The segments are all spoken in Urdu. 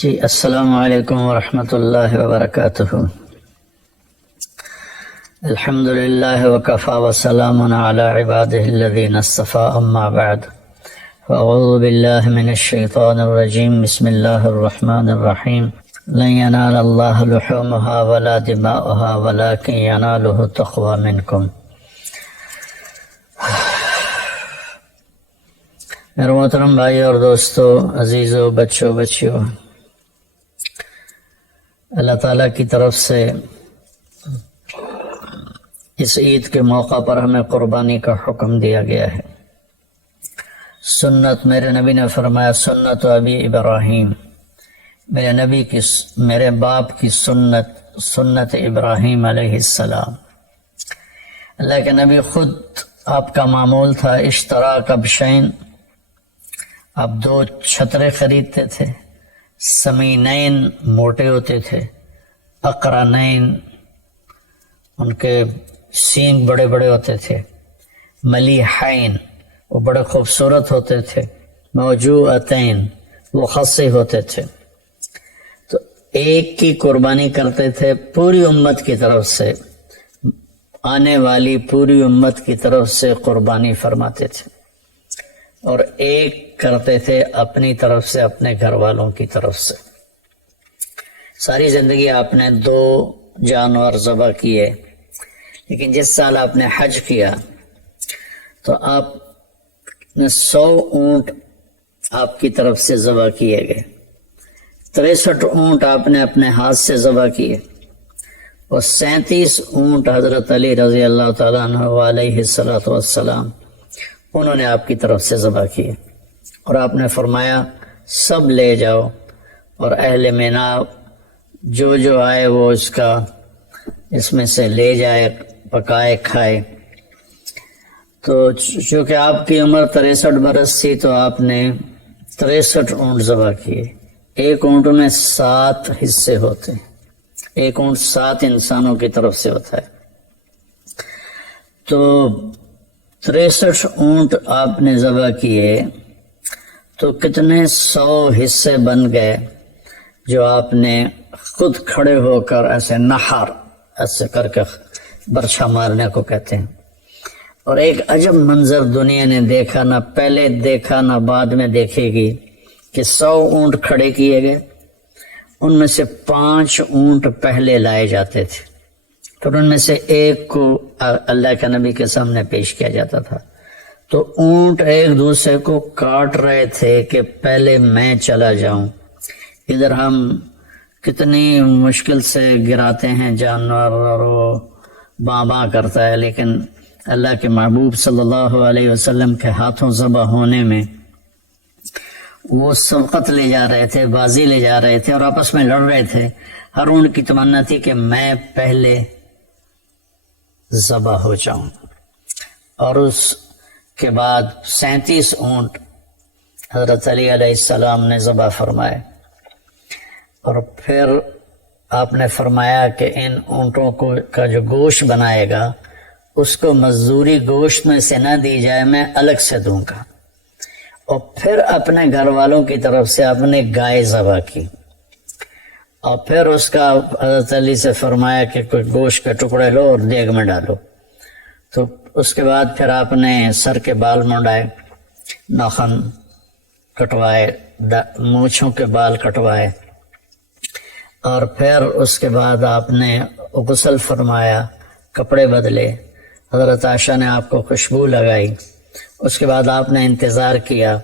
جی السلام علیکم ورحمۃ اللہ وبرکاتہ۔ الحمد للہ وکفی وسلام علی عبادہ الذین اصطفی، اما بعد فاعوذ باللہ من الشیطان الرجیم، بسم اللہ الرحمن الرحیم۔ لن ینال اللہ لحومها ولا دماؤها ولکن ینالہ التقوی منکم۔ میرے محترم بھائی اور دوستو، عزیزو، بچوں بچیوں، اللہ تعالیٰ کی طرف سے اس عید کے موقع پر ہمیں قربانی کا حکم دیا گیا ہے۔ سنت، میرے نبی نے فرمایا سنت ابی ابراہیم، میرے باپ کی سنت ابراہیم علیہ السلام۔ اللہ کے نبی خود، آپ کا معمول تھا اشترا کبشین، آپ 2 چھترے خریدتے تھے، سمینین موٹے ہوتے تھے، اقرنین ان کے سینگ بڑے بڑے ہوتے تھے، ملیحین وہ بڑے خوبصورت ہوتے تھے، موجوعتین وہ خصی ہوتے تھے۔ تو ایک کی قربانی کرتے تھے پوری امت کی طرف سے، آنے والی پوری امت کی طرف سے قربانی فرماتے تھے، اور ایک کرتے تھے اپنی طرف سے، اپنے گھر والوں کی طرف سے۔ ساری زندگی آپ نے 2 جانور ذبح کیے، لیکن جس سال آپ نے حج کیا تو آپ نے 100 اونٹ آپ کی طرف سے ذبح کیے گئے، 63 اونٹ آپ نے اپنے ہاتھ سے ذبح کیے، اور 37 اونٹ حضرت علی رضی اللہ تعالیٰ عنہ علیہ السلام انہوں نے آپ کی طرف سے ذبح کیے، اور آپ نے فرمایا سب لے جاؤ، اور اہل مینا جو آئے وہ اس میں سے لے جائے، پکائے کھائے۔ تو چونکہ آپ کی عمر 63 برس تھی تو آپ نے 63 اونٹ ذبح کیے۔ ایک اونٹ میں 7 حصے ہوتے ہیں، ایک اونٹ 7 انسانوں کی طرف سے ہوتا ہے۔ تو 63 اونٹ آپ نے ذبح کیے تو کتنے 100 حصے بن گئے، جو آپ نے خود کھڑے ہو کر ایسے نحر ایسے کر کے برچھا مارنے کو کہتے ہیں۔ اور ایک عجب منظر دنیا نے دیکھا، نہ پہلے دیکھا نہ بعد میں دیکھے گی، کہ 100 اونٹ کھڑے کیے گئے، ان میں سے 5 اونٹ پہلے لائے جاتے تھے، پھر ان میں سے ایک کو اللہ کے نبی کے سامنے پیش کیا جاتا تھا۔ تو اونٹ ایک دوسرے کو کاٹ رہے تھے کہ پہلے میں چلا جاؤں۔ ادھر ہم کتنی مشکل سے گراتے ہیں جانور، اور وہ باں باں کرتا ہے، لیکن اللہ کے محبوب صلی اللہ علیہ وسلم کے ہاتھوں ذبح ہونے میں وہ سبقت لے جا رہے تھے، بازی لے جا رہے تھے، اور آپس میں لڑ رہے تھے۔ ہر اونٹ کی تمنا تھی کہ میں پہلے ذبح ہو جاؤں۔ اور اس کے بعد 37 اونٹ حضرت علی علیہ السلام نے ذبح فرمائے، اور پھر آپ نے فرمایا کہ ان اونٹوں کا جو گوشت بنائے گا اس کو مزدوری گوشت میں سے نہ دی جائے، میں الگ سے دوں گا۔ اور پھر اپنے گھر والوں کی طرف سے آپ نے گائے ذبح کی، اور پھر اس کا حضرت علی سے فرمایا کہ کوئی گوشت کے ٹکڑے لو اور دیگ میں ڈالو۔ تو اس کے بعد پھر آپ نے سر کے بال منڈائے، ناخن کٹوائے، مونچھوں کے بال کٹوائے، اور پھر اس کے بعد آپ نے غسل فرمایا، کپڑے بدلے، حضرت عائشہ نے آپ کو خوشبو لگائی۔ اس کے بعد آپ نے انتظار کیا،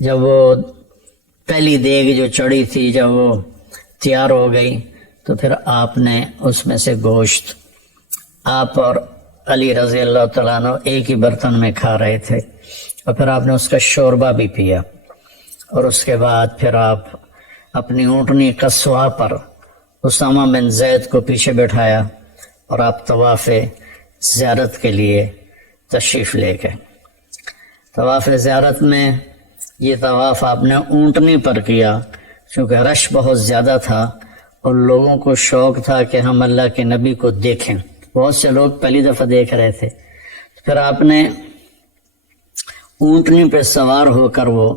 جب وہ پہلی دیگ جو چڑھی تھی جب وہ تیار ہو گئی تو پھر آپ نے اس میں سے گوشت، آپ اور علی رضی اللہ تعالیٰ عنہ ایک ہی برتن میں کھا رہے تھے، اور پھر آپ نے اس کا شوربہ بھی پیا۔ اور اس کے بعد پھر آپ اپنی اونٹنی قصوہ پر اسامہ بن زید کو پیچھے بٹھایا، اور آپ طواف زیارت کے لیے تشریف لے گئے۔ طواف زیارت میں یہ طواف آپ نے اونٹنی پر کیا، چونکہ رش بہت زیادہ تھا اور لوگوں کو شوق تھا کہ ہم اللہ کے نبی کو دیکھیں، بہت سے لوگ پہلی دفعہ دیکھ رہے تھے۔ پھر آپ نے اونٹنی پہ سوار ہو کر وہ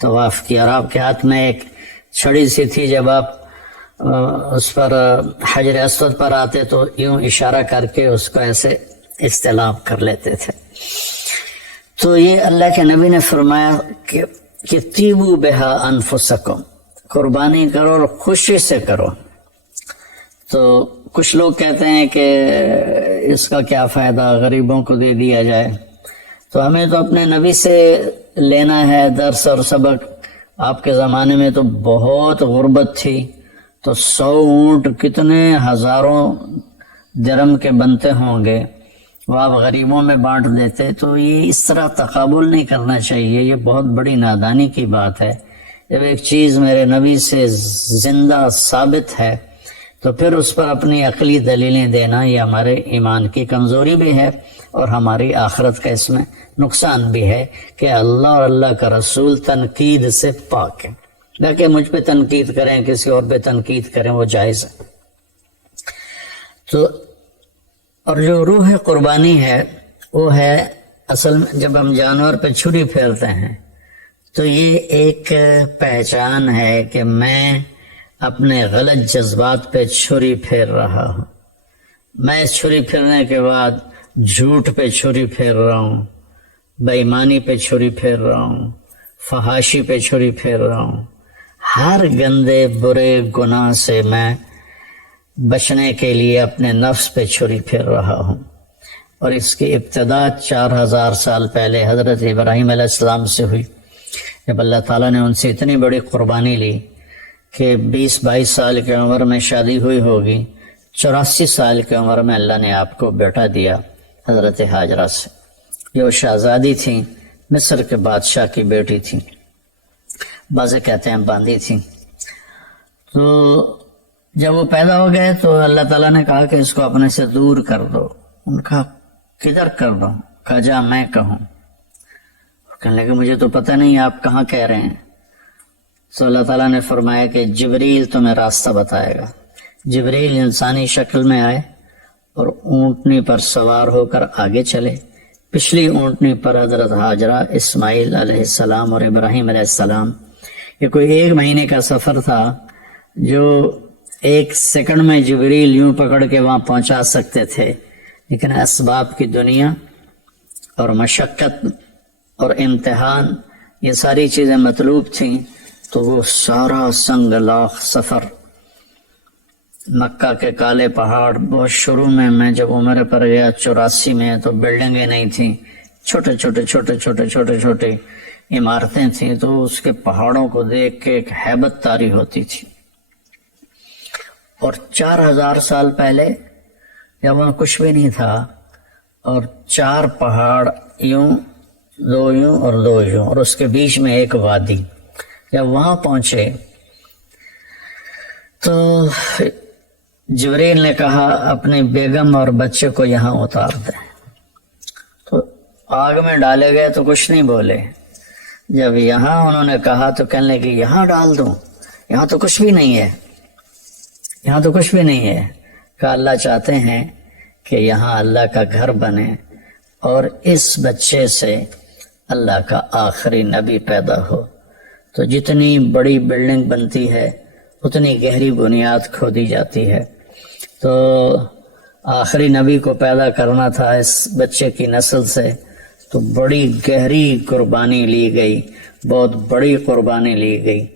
طواف کیا، اور آپ کے ہاتھ میں ایک چھڑی سی تھی، جب آپ اس پر حجر اسود پر آتے تو یوں اشارہ کر کے اس کو ایسے استلام کر لیتے تھے۔ تو یہ اللہ کے نبی نے فرمایا کہ تیبو بہا انفسکم، قربانی کرو اور خوشی سے کرو۔ تو کچھ لوگ کہتے ہیں کہ اس کا کیا فائدہ، غریبوں کو دے دیا جائے۔ تو ہمیں تو اپنے نبی سے لینا ہے درس اور سبق۔ آپ کے زمانے میں تو بہت غربت تھی، تو 100 اونٹ کتنے ہزاروں درم کے بنتے ہوں گے، وہ آپ غریبوں میں بانٹ دیتے۔ تو یہ اس طرح تقابل نہیں کرنا چاہیے، یہ بہت بڑی نادانی کی بات ہے۔ جب ایک چیز میرے نبی سے زندہ ثابت ہے تو پھر اس پر اپنی عقلی دلیلیں دینا یہ ہمارے ایمان کی کمزوری بھی ہے، اور ہماری آخرت کا اس میں نقصان بھی ہے کہ اللہ اور اللہ کا رسول تنقید سے پاک ہے۔ لیکن مجھ پہ تنقید کریں، کسی اور پہ تنقید کریں، وہ جائز ہے۔ تو اور جو روح قربانی ہے وہ ہے اصل میں جب ہم جانور پہ چھری پھیرتے ہیں تو یہ ایک پہچان ہے کہ میں اپنے غلط جذبات پہ چھری پھیر رہا ہوں۔ میں اس چھری پھیرنے کے بعد جھوٹ پہ چھری پھیر رہا ہوں، بے ایمانی پہ چھری پھیر رہا ہوں، فحاشی پہ چھری پھیر رہا ہوں۔ ہر گندے برے گناہ سے میں بچنے کے لیے اپنے نفس پہ چھری پھیر رہا ہوں۔ اور اس کی ابتدا 4000 سال پہلے حضرت ابراہیم علیہ السلام سے ہوئی، جب اللہ تعالیٰ نے ان سے اتنی بڑی قربانی لی کہ 20-22 سال کی عمر میں شادی ہوئی ہوگی، 84 سال کی عمر میں اللہ نے آپ کو بیٹا دیا حضرت ہاجرہ سے۔ یہ وہ شہزادی تھیں، مصر کے بادشاہ کی بیٹی تھیں، بعضے کہتے ہیں باندھی تھیں۔ تو جب وہ پیدا ہو گئے تو اللہ تعالیٰ نے کہا کہ اس کو اپنے سے دور کر دو۔ ان کا کدھر کر دو؟ کہا جا میں کہوں۔ کہنے لگے مجھے تو پتہ نہیں آپ کہاں کہہ رہے ہیں۔ تو اللہ تعالیٰ نے فرمایا کہ جبریل تمہیں راستہ بتائے گا۔ جبریل انسانی شکل میں آئے اور اونٹنی پر سوار ہو کر آگے چلے۔ پچھلی اونٹنی پر حضرت ہاجرہ، اسماعیل علیہ السلام اور ابراہیم علیہ السلام۔ یہ کوئی 1 مہینے کا سفر تھا جو 1 سیکنڈ میں جبریل یوں پکڑ کے وہاں پہنچا سکتے تھے، لیکن اسباب کی دنیا اور مشقت اور امتحان یہ ساری چیزیں مطلوب تھیں، تو وہ سارا سنگ لاخ سفر مکہ کے کالے پہاڑ، بہت شروع میں جب عمرے پر گیا 84 میں، تو بلڈنگیں نہیں تھیں، چھوٹے عمارتیں تھیں، تو اس کے پہاڑوں کو دیکھ کے ایک ہیبت طاری ہوتی تھی۔ اور 4000 سال پہلے جب وہاں کچھ بھی نہیں تھا، اور 4 پہاڑ یوں، 2 یوں اور 2 یوں، اور اس کے بیچ میں ایک وادی۔ جب وہاں پہنچے تو جبریل نے کہا اپنی بیگم اور بچے کو یہاں اتار دیں۔ تو آگ میں ڈالے گئے تو کچھ نہیں بولے۔ جب یہاں انہوں نے کہا تو کہنے لگے یہاں ڈال دوں، یہاں تو کچھ بھی نہیں ہے، یہاں تو کچھ بھی نہیں ہے۔ کہ اللہ چاہتے ہیں کہ یہاں اللہ کا گھر بنے اور اس بچے سے اللہ کا آخری نبی پیدا ہو۔ تو جتنی بڑی بلڈنگ بنتی ہے اتنی گہری بنیاد کھودی جاتی ہے۔ تو آخری نبی کو پیدا کرنا تھا اس بچے کی نسل سے، تو بڑی گہری قربانی لی گئی، بہت بڑی قربانی لی گئی۔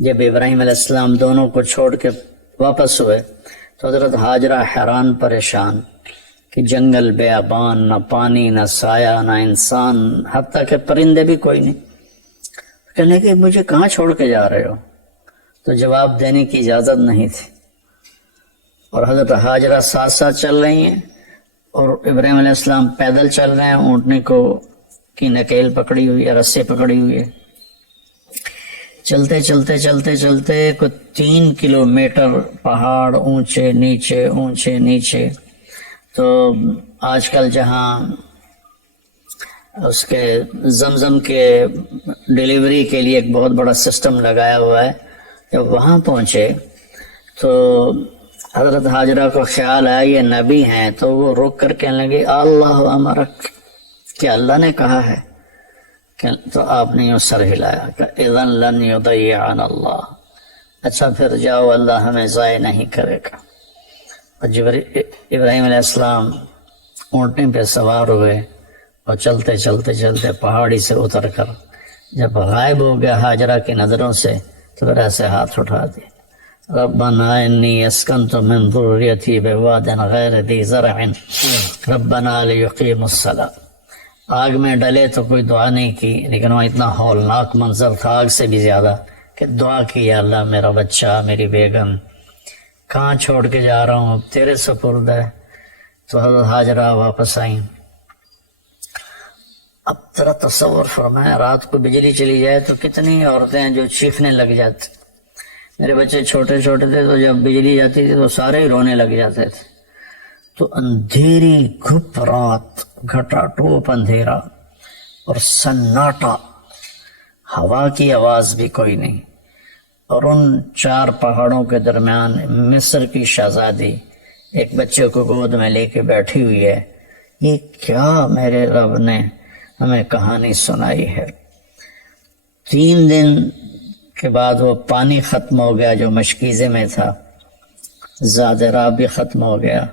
جب ابراہیم علیہ السلام دونوں کو چھوڑ کے واپس ہوئے تو حضرت ہاجرہ حیران پریشان کہ جنگل بیابان، نہ پانی، نہ سایہ، نہ انسان، حتیٰ کہ پرندے بھی کوئی نہیں۔ کہنے کہ مجھے کہاں چھوڑ کے جا رہے ہو؟ تو جواب دینے کی اجازت نہیں تھی، اور حضرت ہاجرہ ساتھ ساتھ چل رہی ہیں اور ابراہیم علیہ السلام پیدل چل رہے ہیں، اونٹنی کو کی نکیل پکڑی ہوئی ہے، رسے پکڑی ہوئی ہے۔ چلتے چلتے چلتے چلتے کوئی 3 کلومیٹر پہاڑ اونچے نیچے۔ تو آج کل جہاں اس کے زمزم کے ڈیلیوری کے لیے ایک بہت بڑا سسٹم لگایا ہوا ہے، جب وہاں پہنچے تو حضرت ہاجرہ کو خیال آیا یہ نبی ہیں، تو وہ رک کر کہنے لگے اللہ امرک، کہ اللہ نے کہا ہے؟ تو آپ نے یوں سر ہلایا کہ اذن لن یضیعنا اللہ، اچھا پھر جاؤ، اللہ ہمیں ضائع نہیں کرے گا۔ اور ابراہیم علیہ السلام اونٹنے پہ سوار ہوئے اور چلتے چلتے چلتے پہاڑی سے اتر کر جب غائب ہو گیا ہاجرہ کی نظروں سے تو پھر ایسے ہاتھ اٹھا دیے، ربنا انی اسکنت من ذریتی بواد غیر ذی زرع ربنا لیقیموا الصلاۃ۔ آگ میں ڈلے تو کوئی دعا نہیں کی، لیکن وہاں اتنا ہولناک منظر تھا آگ سے بھی زیادہ کہ دعا کی، یا اللہ میرا بچہ، میری بیگم کہاں چھوڑ کے جا رہا ہوں، اب تیرے سپرد ہے۔ تو حضرت ہاجرہ واپس آئیں۔ اب ذرا تصور فرمائیں، رات کو بجلی چلی جائے تو کتنی عورتیں ہیں جو چیخنے لگ جاتی۔ میرے بچے چھوٹے چھوٹے تھے تو جب بجلی جاتی تھی تو سارے ہی رونے لگ جاتے تھے۔ تو اندھیری گھپ رات، گھٹا ٹوپ اندھیرا اور سناٹا، ہوا کی آواز بھی کوئی نہیں، اور ان چار پہاڑوں کے درمیان مصر کی شہزادی ایک بچے کو گود میں لے کے بیٹھی ہوئی ہے۔ یہ کیا میرے رب نے ہمیں کہانی سنائی ہے۔ 3 دن کے بعد وہ پانی ختم ہو گیا جو مشکیزے میں تھا، زادرہ بھی ختم ہو گیا۔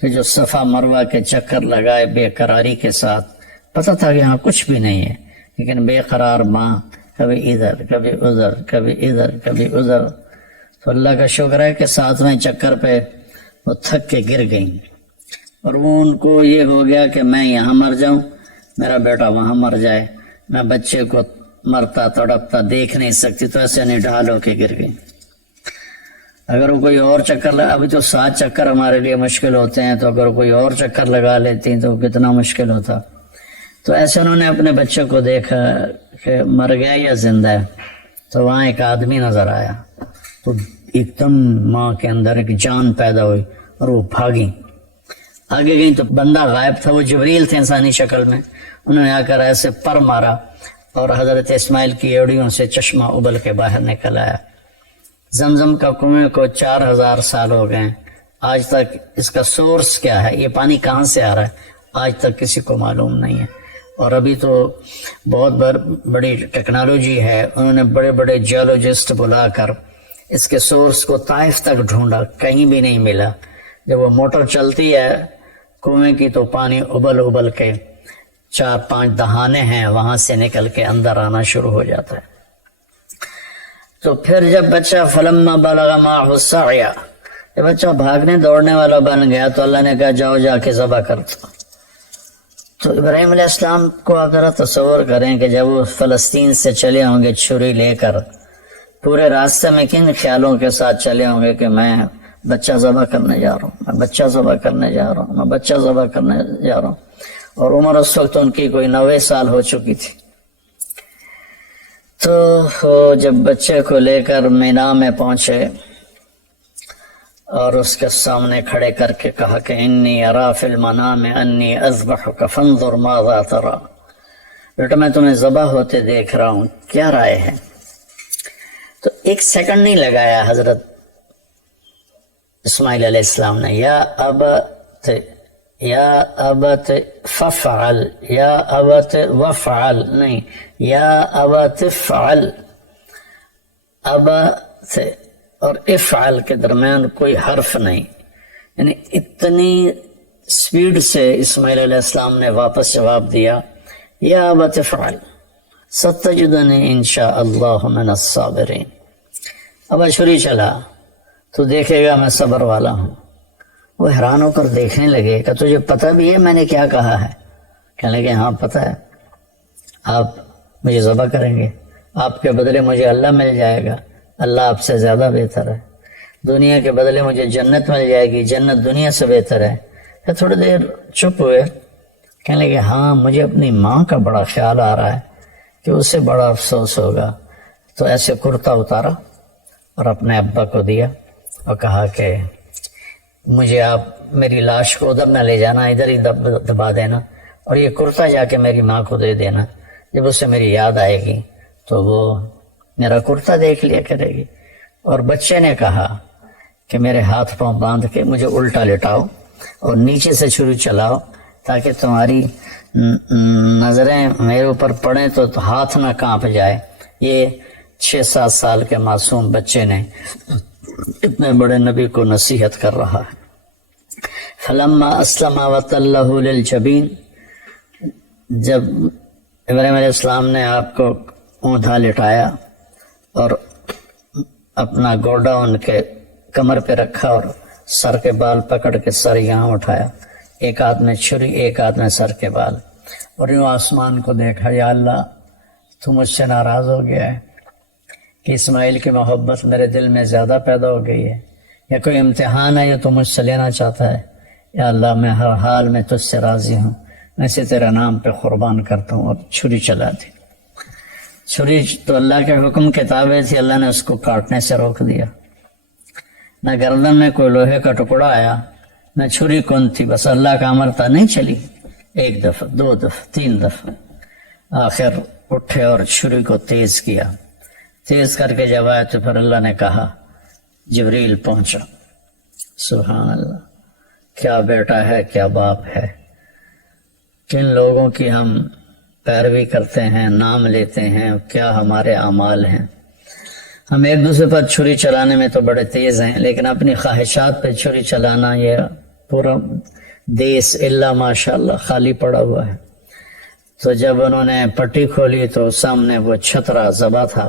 پھر جو صفا مروہ کے چکر لگائے بے قراری کے ساتھ، پتہ تھا کہ یہاں کچھ بھی نہیں ہے، لیکن بے قرار ماں کبھی ادھر کبھی ادھر کبھی ادھر کبھی ادھر۔ تو اللہ کا شکر ہے کہ 7ویں چکر پہ وہ تھک کے گر گئیں، اور وہ ان کو یہ ہو گیا کہ میں یہاں مر جاؤں، میرا بیٹا وہاں مر جائے، میں بچے کو مرتا تڑپتا دیکھ نہیں سکتی، تو ایسے نڈھال ہو کے گر گئی۔ اگر وہ کوئی اور چکر لگا، ابھی تو 7 چکر ہمارے لیے مشکل ہوتے ہیں، تو اگر کوئی اور چکر لگا لیتی تو کتنا مشکل ہوتا۔ تو ایسے انہوں نے اپنے بچے کو دیکھا کہ مر گیا یا زندہ ہے، تو وہاں ایک آدمی نظر آیا، تو ایک دم ماں کے اندر ایک جان پیدا ہوئی اور وہ بھاگی، آگے گئی تو بندہ غائب تھا، وہ جبریل تھے انسانی شکل میں۔ انہوں نے آ کر ایسے پر مارا اور حضرت اسماعیل کی ایڑیوں سے چشمہ ابل کے باہر نکل آیا۔ زمزم کا کنویں کو 4000 سال ہو گئے، آج تک اس کا سورس کیا ہے، یہ پانی کہاں سے آ رہا ہے، آج تک کسی کو معلوم نہیں ہے۔ اور ابھی تو بہت بڑی ٹیکنالوجی ہے، انہوں نے بڑے بڑے جیولوجسٹ بلا کر اس کے سورس کو طائف تک ڈھونڈا، کہیں بھی نہیں ملا۔ جب وہ موٹر چلتی ہے کنویں کی تو پانی ابل ابل کے 4-5 دہانے ہیں وہاں سے نکل کے اندر آنا شروع ہو جاتا ہے۔ تو پھر جب بچہ فلما بلغ معه السعی، جب بچہ بھاگنے دوڑنے والا بن گیا تو اللہ نے کہا جاؤ جا کے ذبح کر دو۔ تو ابراہیم علیہ السلام کو آپ ذرا تصور کریں کہ جب وہ فلسطین سے چلے ہوں گے چھری لے کر، پورے راستے میں کن خیالوں کے ساتھ چلے ہوں گے کہ میں بچہ ذبح کرنے جا رہا ہوں، میں بچہ ذبح کرنے جا رہا ہوں، میں بچہ ذبح کرنے جا رہا ہوں۔ اور عمر اس وقت ان کی کوئی 90 سال ہو چکی تھی۔ تو جب بچے کو لے کر مینا میں پہنچے اور اس کے سامنے کھڑے کر کے کہا کہ انی ارا فی المنام انی اذبحک فانظر ماذا ترى، بیٹا میں تمہیں ذبح ہوتے دیکھ رہا ہوں، کیا رائے ہے؟ تو 1 سیکنڈ نہیں لگایا حضرت اسماعیل علیہ السلام نے، یا ابت ففعل، یا ابت وفعل نہیں، یا ابت فعل، ابت اور افعل کے درمیان کوئی حرف نہیں، یعنی اتنی سپیڈ سے اسماعیل علیہ السلام نے واپس جواب دیا، یا ابت فعل ستجدنی انشاء اللہ من الصابرین۔ اب چھری چلا تو دیکھے گا میں صبر والا ہوں۔ وہ حیران ہو کر دیکھنے لگے کہ تجھے پتہ بھی ہے میں نے کیا کہا ہے؟ کہنے لگے ہاں پتہ ہے، آپ مجھے ذبح کریں گے، آپ کے بدلے مجھے اللہ مل جائے گا، اللہ آپ سے زیادہ بہتر ہے، دنیا کے بدلے مجھے جنت مل جائے گی، جنت دنیا سے بہتر ہے۔ پھر تھوڑی دیر چپ ہوئے، کہنے لگے ہاں مجھے اپنی ماں کا بڑا خیال آ رہا ہے کہ اسے بڑا افسوس ہوگا۔ تو ایسے کرتا اتارا اور اپنے ابا کو دیا اور کہا کہ مجھے آپ میری لاش کو ادھر نہ لے جانا، ادھر ہی دبا دینا، اور یہ کرتا جا کے میری ماں کو دے دینا، جب اسے میری یاد آئے گی تو وہ میرا کرتا دیکھ لیا کرے گی۔ اور بچے نے کہا کہ میرے ہاتھ پاؤں باندھ کے مجھے الٹا لٹاؤ اور نیچے سے چھری چلاؤ تاکہ تمہاری نظریں میرے اوپر پڑیں تو ہاتھ نہ کانپ جائے۔ یہ 6-7 سال کے معصوم بچے نے اتنے بڑے نبی کو نصیحت کر رہا ہے. فلما اسلم وتلہ للجبین، جب ابراہیم علیہ السلام نے آپ کو اونٹھا لٹایا اور اپنا گوڈا ان کے کمر پہ رکھا اور سر کے بال پکڑ کے سر یہاں اٹھایا، ایک ہاتھ میں چھری ایک ہاتھ میں سر کے بال، اور یوں آسمان کو دیکھا، یا اللہ تو مجھ سے ناراض ہو گیا ہے کہ اسماعیل کی محبت میرے دل میں زیادہ پیدا ہو گئی ہے، یا کوئی امتحان ہے یہ تو مجھ سے لینا چاہتا ہے. یا اللہ میں ہر حال میں تجھ سے راضی ہوں، میں اسے تیرے نام پہ قربان کرتا ہوں. اور چھری چلا دی. چھری تو اللہ کے حکم کے تابع تھی، اللہ نے اس کو کاٹنے سے روک دیا. نہ گردن میں کوئی لوہے کا ٹکڑا آیا نہ چھری کون تھی، بس اللہ کا امر تھا. نہیں چلی، 1 دفعہ 2 دفعہ 3 دفعہ، آخر اٹھے اور چھری کو تیز کیا. تیز کر کے جب آئے تو پھر اللہ نے کہا، جبریل پہنچا. سبحان اللہ، کیا بیٹا ہے کیا باپ ہے. کن لوگوں کی ہم پیروی کرتے ہیں، نام لیتے ہیں، کیا ہمارے اعمال ہیں. ہم ایک دوسرے پر چھری چلانے میں تو بڑے تیز ہیں، لیکن اپنی خواہشات پہ چھری چلانا، یہ پورا دیس اللہ ماشاء اللہ خالی پڑا ہوا ہے. تو جب انہوں نے پٹی کھولی تو سامنے وہ چھترا ذبح تھا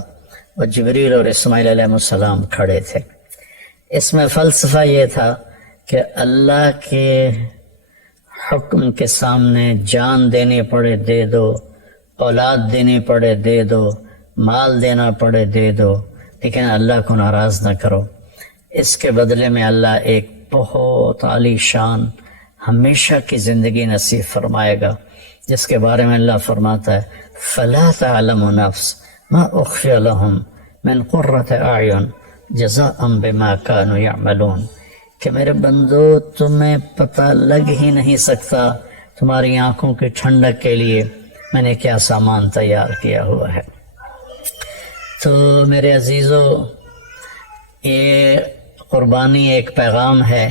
اور جبریل اور اسماعیل علیہ السلام کھڑے تھے. اس میں فلسفہ یہ تھا کہ اللہ کے حکم کے سامنے جان دینی پڑے دے دو، اولاد دینی پڑے دے دو، مال دینا پڑے دے دو، لیکن اللہ کو ناراض نہ کرو. اس کے بدلے میں اللہ ایک بہت عالی شان ہمیشہ کی زندگی نصیب فرمائے گا، جس کے بارے میں اللہ فرماتا ہے، فَلَا تَعْلَمُ نَفْسٌ مَا أُخْفِيَ لَهُم مِّن قُرَّةِ أَعْيُنٍ جَزَاءً بِمَا كَانُوا يَعْمَلُونَ، کہ میرے بندو تمہیں پتہ لگ ہی نہیں سکتا تمہاری آنکھوں کی ٹھنڈک کے لیے میں نے کیا سامان تیار کیا ہوا ہے. تو میرے عزیزو، یہ قربانی ایک پیغام ہے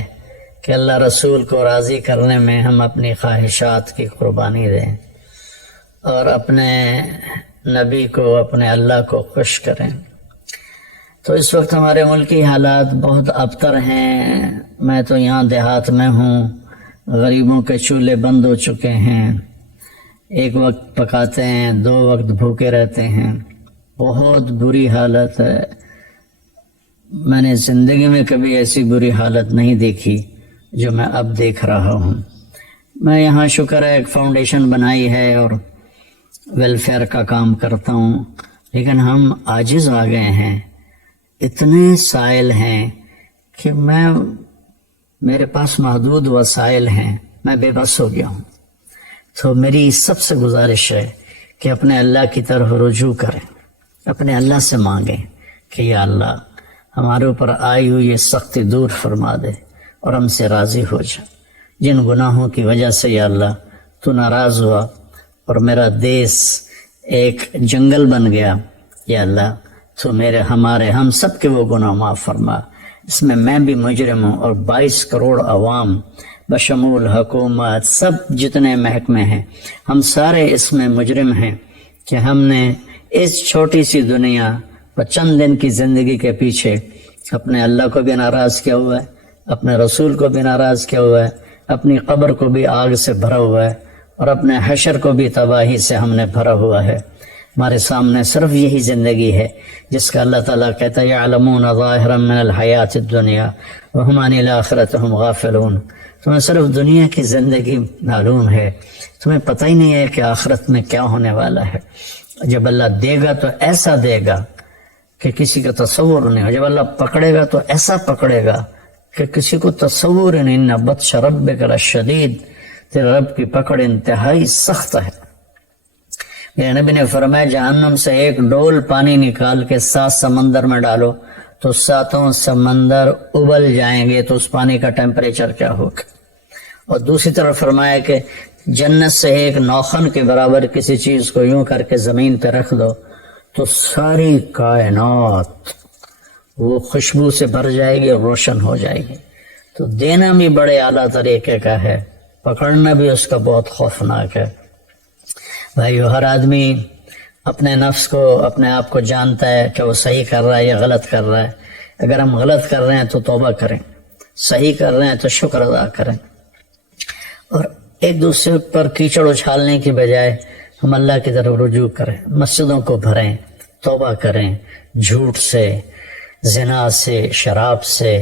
کہ اللہ رسول کو راضی کرنے میں ہم اپنی خواہشات کی قربانی دیں اور اپنے نبی کو، اپنے اللہ کو خوش کریں. تو اس وقت ہمارے ملکی حالات بہت ابتر ہیں. میں تو یہاں دیہات میں ہوں، غریبوں کے چولہے بند ہو چکے ہیں، 1 وقت پکاتے ہیں 2 وقت بھوکے رہتے ہیں. بہت بری حالت ہے. میں نے زندگی میں کبھی ایسی بری حالت نہیں دیکھی جو میں اب دیکھ رہا ہوں. میں یہاں شکر ہے ایک فاؤنڈیشن بنائی ہے اور ویلفیئر کا کام کرتا ہوں، لیکن ہم عاجز آ گئے ہیں. اتنے سائل ہیں کہ میرے پاس محدود وسائل ہیں، میں بے بس ہو گیا ہوں. تو میری سب سے گزارش ہے کہ اپنے اللہ کی طرف رجوع کریں، اپنے اللہ سے مانگیں کہ یا اللہ ہمارے اوپر آئی ہوئی یہ سختی دور فرما دے اور ہم سے راضی ہو جا. جن گناہوں کی وجہ سے یا اللہ تو ناراض ہوا اور میرا دیس ایک جنگل بن گیا، یا اللہ تو ہم سب کے وہ گناہ معاف فرما. اس میں بھی مجرم ہوں اور 22 کروڑ عوام بشمول حکومت سب جتنے محکمے ہیں، ہم سارے اس میں مجرم ہیں کہ ہم نے اس چھوٹی سی دنیا اور چند دن کی زندگی کے پیچھے اپنے اللہ کو بھی ناراض کیا ہوا ہے، اپنے رسول کو بھی ناراض کیا ہوا ہے، اپنی قبر کو بھی آگ سے بھرا ہوا ہے اور اپنے حشر کو بھی تباہی سے ہم نے بھرا ہوا ہے. ہمارے سامنے صرف یہی زندگی ہے جس کا اللہ تعالیٰ کہتا ہے یعلمون ظاہرا من الحیات الدنیا وہم عن الآخرۃ ہم غافلون. تمہیں صرف دنیا کی زندگی معلوم ہے، تمہیں پتہ ہی نہیں ہے کہ آخرت میں کیا ہونے والا ہے. جب اللہ دے گا تو ایسا دے گا کہ کسی کا تصور نہیں ہو. جب اللہ پکڑے گا تو ایسا پکڑے گا کہ کسی کو تصور نہیں. ان بطش ربک لشدید، تیرے رب کی پکڑ انتہائی سخت ہے. میرے نبی نے فرمایا جہنم سے ایک ڈول پانی نکال کے 7 سمندر میں ڈالو تو 7 سمندر ابل جائیں گے. تو اس پانی کا ٹیمپریچر کیا ہوگا. اور دوسری طرف فرمایا کہ جنت سے ایک نوخن کے برابر کسی چیز کو یوں کر کے زمین پہ رکھ دو تو ساری کائنات وہ خوشبو سے بھر جائے گی اور روشن ہو جائے گی. تو دینا بھی بڑے اعلیٰ طریقے کا ہے، پکڑنا بھی اس کا بہت خوفناک ہے. بھائیو، ہر آدمی اپنے نفس کو اپنے آپ کو جانتا ہے کہ وہ صحیح کر رہا ہے یا غلط کر رہا ہے. اگر ہم غلط کر رہے ہیں تو توبہ کریں، صحیح کر رہے ہیں تو شکر ادا کریں، اور ایک دوسرے پر کیچڑ اچھالنے کی بجائے ہم اللہ کی طرف رجوع کریں، مسجدوں کو بھریں، توبہ کریں، جھوٹ سے، زنا سے، شراب سے،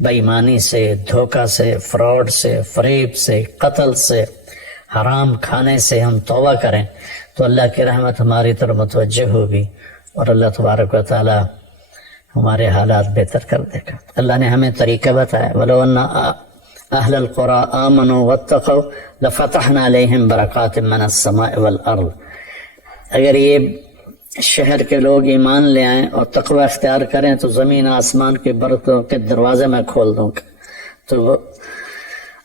بے ایمانی سے، دھوکہ سے، فراڈ سے، فریب سے، قتل سے، حرام کھانے سے ہم توبہ کریں تو اللہ کی رحمت ہماری طرف متوجہ ہوگی اور اللہ تبارک و تعالی ہمارے حالات بہتر کر دے گا. اللہ نے ہمیں طریقہ بتایا، وَلَوْ أَنَّ أَهْلَ الْقُرَىٰ آمَنُوا وَاتَّقَوْا لَفَتَحْنَا عَلَيْهِمْ بَرَكَاتٍ مِّنَ السَّمَاءِ وَالْأَرْضِ. اگر یہ شہر کے لوگ ایمان لے آئیں اور تقوی اختیار کریں تو زمین آسمان کے برکتوں کے دروازے میں کھول دوں گا. تو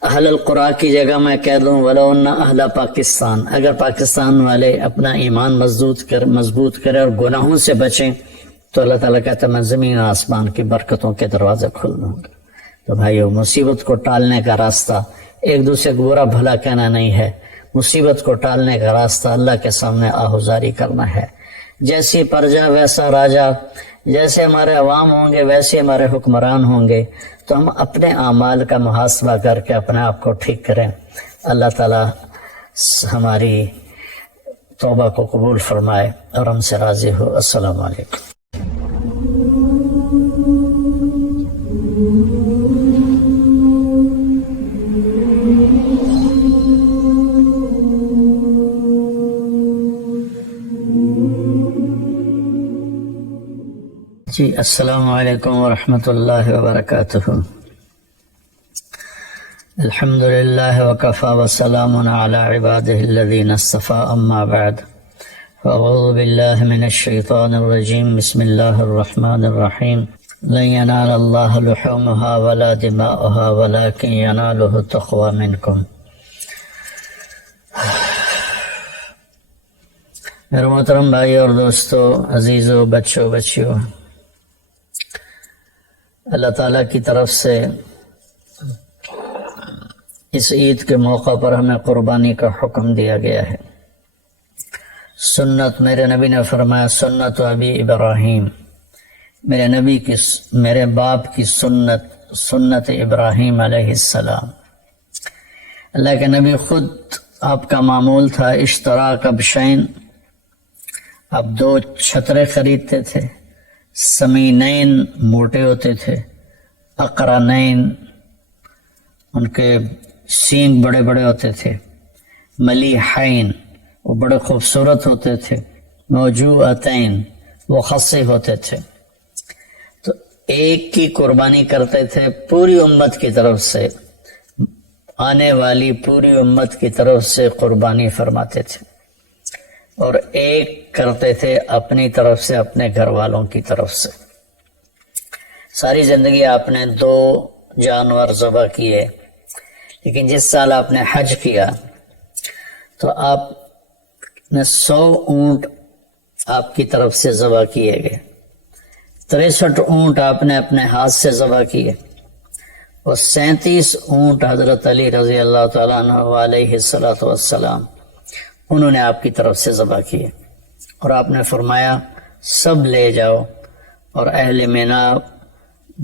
اہل القرآن کی جگہ میں کہہ دوں وَلَوْ أَنَّ أَهْلَ پاکستان، اگر پاکستان والے اپنا ایمان مضبوط کریں اور گناہوں سے بچیں تو اللہ تعالیٰ کہتا ہے میں زمین آسمان کی برکتوں کے دروازے کھول دوں گا. تو بھائیو، مصیبت کو ٹالنے کا راستہ ایک دوسرے کو برا بھلا کہنا نہیں ہے، مصیبت کو ٹالنے کا راستہ اللہ کے سامنے آہوزاری کرنا ہے. جیسی پرجا ویسا راجا، جیسے ہمارے عوام ہوں گے ویسے ہمارے حکمران ہوں گے. تو ہم اپنے اعمال کا محاسبہ کر کے اپنے آپ کو ٹھیک کریں. اللہ تعالیٰ ہماری توبہ کو قبول فرمائے اور ہم سے راضی ہو. السلام علیکم. جی السلام علیکم ورحمۃ اللہ وبرکاتہ. الحمد للہ وکفی وسلام علی عبادہ الذین اصطفی، اما بعد فاعوذ باللہ من الشیطان الرجیم. بسم اللہ الرحمن الرحیم. لن ینال اللہ لحومها ولا دماؤها ولکن ینالہ التقوی منکم. میرے محترم بھائی اور دوستو، عزیزو، بچوں، بچیوں، اللہ تعالیٰ کی طرف سے اس عید کے موقع پر ہمیں قربانی کا حکم دیا گیا ہے. سنت، میرے نبی نے فرمایا سنت ابی ابراہیم، میرے باپ کی سنت ابراہیم علیہ السلام. اللہ کے نبی خود، آپ کا معمول تھا اشتراک بشین، آپ 2 چھترے خریدتے تھے. سمینین موٹے ہوتے تھے، اقرنین ان کے سینگ بڑے بڑے ہوتے تھے، ملیحین وہ بڑے خوبصورت ہوتے تھے، موجوعتین وہ خصے ہوتے تھے. تو ایک کی قربانی کرتے تھے پوری امت کی طرف سے، آنے والی پوری امت کی طرف سے قربانی فرماتے تھے، اور ایک کرتے تھے اپنی طرف سے، اپنے گھر والوں کی طرف سے. ساری زندگی آپ نے 2 جانور ذبح کیے، لیکن جس سال آپ نے حج کیا تو آپ نے 100 اونٹ آپ کی طرف سے ذبح کیے گئے. 63 اونٹ آپ نے اپنے ہاتھ سے ذبح کیے، اور 37 اونٹ حضرت علی رضی اللہ تعالیٰ عنہ علیہ السلام انہوں نے آپ کی طرف سے ذبح کیے. اور آپ نے فرمایا سب لے جاؤ، اور اہل مینا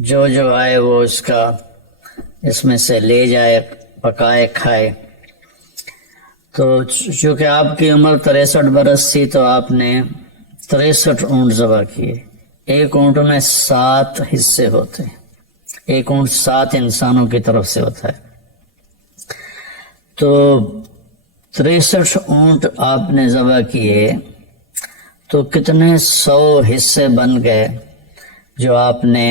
جو آئے وہ اس میں سے لے جائے، پکائے، کھائے. تو چونکہ آپ کی عمر 63 برس تھی تو آپ نے 63 اونٹ ذبح کیے. ایک اونٹ میں 7 حصے ہوتے ہیں، ایک اونٹ 7 انسانوں کی طرف سے ہوتا ہے. تو 63 اونٹ آپ نے ذبح کیے تو کتنے 100 حصے بن گئے جو آپ نے